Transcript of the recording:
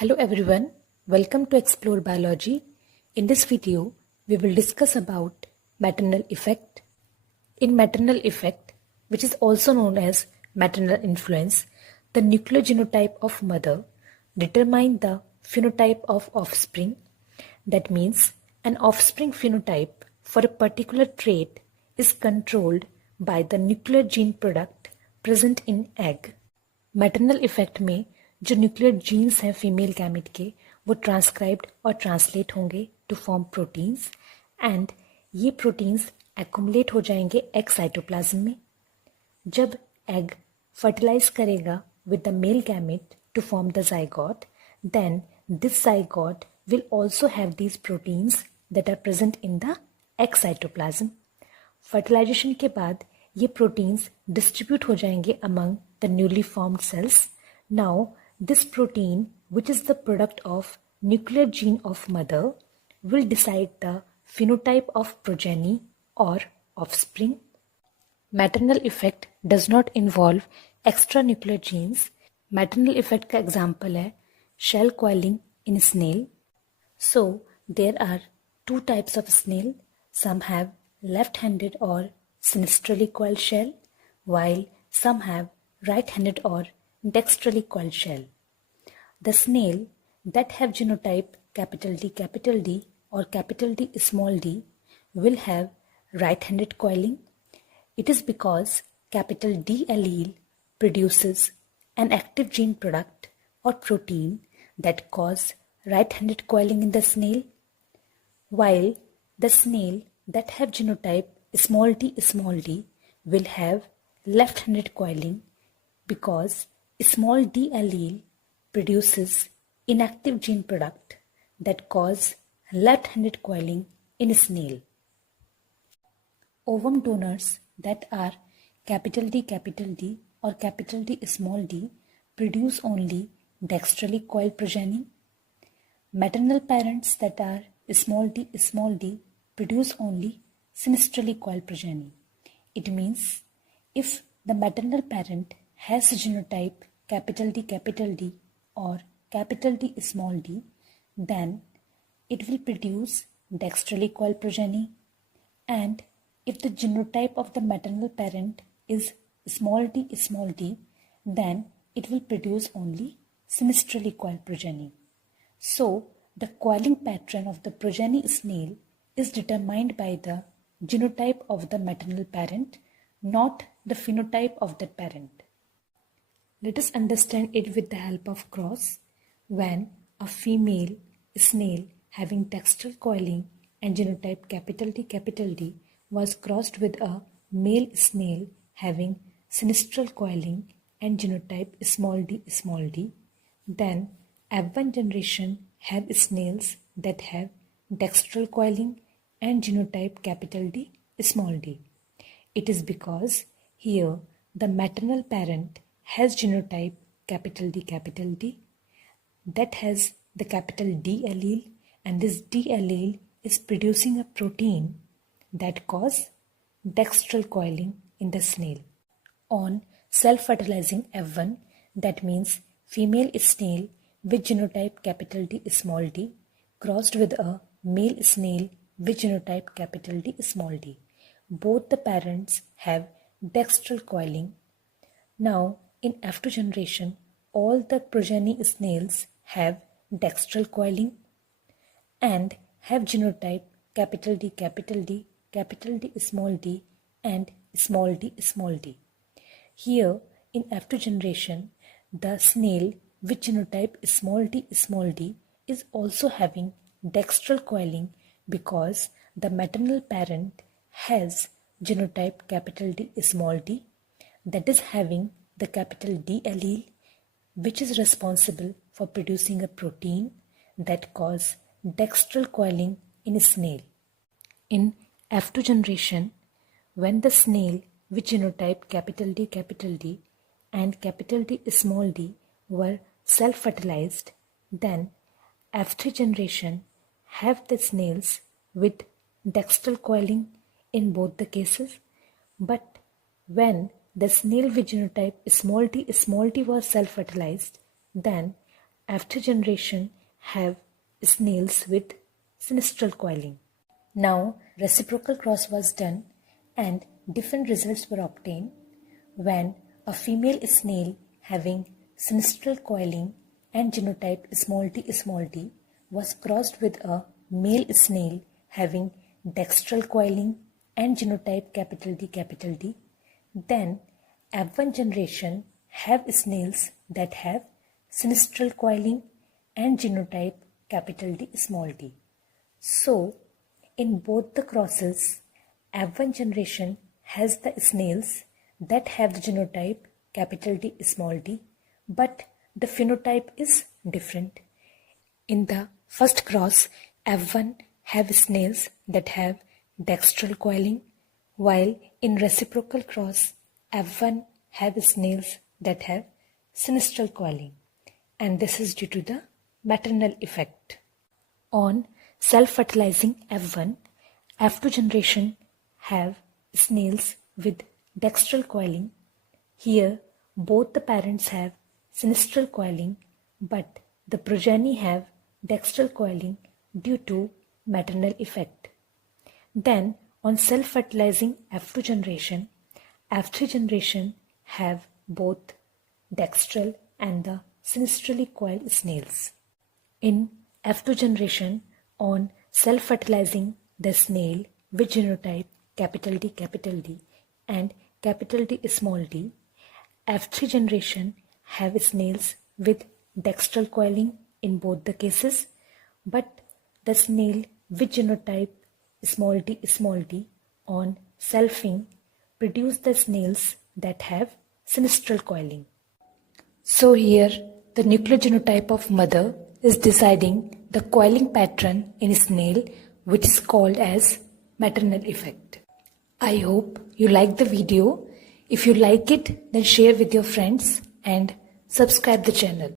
Hello everyone, welcome to Explore Biology. In this video, we will discuss about maternal effect. In maternal effect, which is also known as maternal influence, the nuclear genotype of mother determine the phenotype of offspring. That means an offspring phenotype for a particular trait is controlled by the nuclear gene product present in egg. Maternal effect में जो nuclear genes हैं female gamete के वो transcribed और translate होंगे to form proteins and ये proteins accumulate हो जाएंगे एग साइटोप्लाज्म में. जब एग फर्टिलाइज करेगा with the male gamete to form the zygote, then this zygote will also have these proteins that are present in the egg cytoplasm. Fertilisation के बाद ये proteins distribute हो जाएंगे among the newly formed cells. Now, this protein, which is the product of nuclear gene of mother, will decide the phenotype of progeny or offspring. Maternal effect does not involve extranuclear genes. Maternal effect का example है shell coiling in snail. So, there are two types of snail. Some have left-handed or sinistrally coiled shell, while some have right-handed or dextrally coiled shell. The snail that have genotype capital D or capital D small d will have right-handed coiling. It is because capital D allele produces an active gene product or protein that cause right-handed coiling in the snail, while the snail that have genotype small d will have left-handed coiling because small d allele produces inactive gene product that cause left-handed coiling in snail. Ovum donors that are capital D or capital D small d produce only dextrally coiled progeny. Maternal parents that are small d produce only sinistrally coiled progeny. It means if the maternal parent has genotype capital D or capital D small d, then it will produce dextrally coiled progeny, and if the genotype of the maternal parent is small d, then it will produce only sinistrally coiled progeny. So, the coiling pattern of the progeny snail is determined by the genotype of the maternal parent, not the phenotype of the parent. Let us understand it with the help of cross. When a female snail having textile coiling and genotype capital D was crossed with a male snail having sinistral coiling and genotype small d, then F1 generation have snails that have dextral coiling and genotype capital D small d. It is because here the maternal parent has genotype capital D that has the capital D allele, and this D allele is producing a protein that cause dextral coiling in the snail. On self-fertilizing F1, that means female snail with genotype capital D small d crossed with a male snail with genotype capital D small d. Both the parents have dextral coiling. Now, in F2 generation, all the progeny snails have dextral coiling and have genotype capital D small d, and small d. Here, in F2 generation, the snail with genotype small d is also having dextral coiling because the maternal parent has genotype capital D small d, that is having the capital D allele, which is responsible for producing a protein that cause dextral coiling in a snail. In F2 generation, when the snail with genotype capital D and capital D small d were self-fertilized, then F3 generation have the snails with dextral coiling in both the cases. But when the snail with genotype small d was self-fertilized, then after generation have snails with sinistral coiling. Now reciprocal cross was done and different results were obtained when a female snail having sinistral coiling and genotype d was crossed with a male snail having dextral coiling and genotype D. Then F1 generation have snails that have sinistral coiling and genotype D. So in both the crosses, F1 generation has the snails that have the genotype D, but the phenotype is different. In the first cross, F1 have snails that have dextral coiling, while in reciprocal cross, F1 have snails that have sinistral coiling, and this is due to the maternal effect. On self-fertilizing F1, F2 generation have snails with dextral coiling. Here, both the parents have sinistral coiling, but the progeny have dextral coiling due to maternal effect. Then, on self-fertilizing F2 generation, F3 generation have both dextral and the sinistrally coiled snails. In F2 generation, on self-fertilizing the snail with genotype D and D, F3 generation have snails with dextral coiling in both the cases, but the snail with genotype d on selfing produce the snails that have sinistral coiling. So here the nuclear genotype of mother is deciding the coiling pattern in snail, which is called as maternal effect. I hope you like the video. If you like it, then share with your friends and subscribe the channel.